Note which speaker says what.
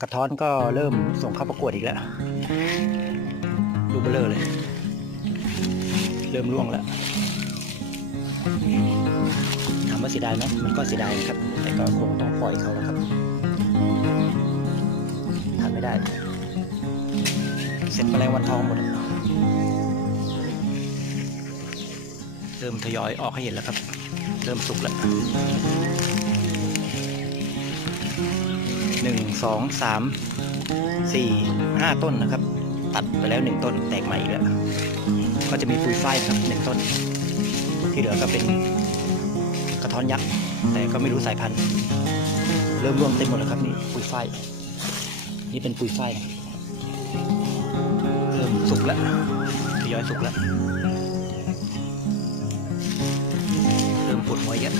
Speaker 1: กระท้อนก็เริ่มส่งเข้าประกวดอีกแล้วลูเบลอเลย เริ่มร่วงแล้วถามว่าเสียดายไหมมันก็เสียดายครับ แต่ก็คงต้องปล่อยเขาแล้วครับทำไม่ได้ เสร็จแมลงวันทองหมด เริ่มทยอยออกให้เห็นแล้วครับ เริ่มสุกแล้ว หนึ่งสองสามสี่ห้าต้นนะครับ ตัดไปแล้วหนึ่งต้นแตกใหม่อีกแล้ว ก็จะมีปุยฝ้ายครับหนึ่งต้น ที่เหลือก็เป็นกระท้อนยักษ์ แต่ก็ไม่รู้สายพันธุ์ เริ่มร่วงเต็มหมดแล้วครับนี่ปุยฝ้ายนี่เป็นปุยฝ้ายเริ่มสุกแล้วทยอยสุกแล้วเริ่มปวดหัวเยอะ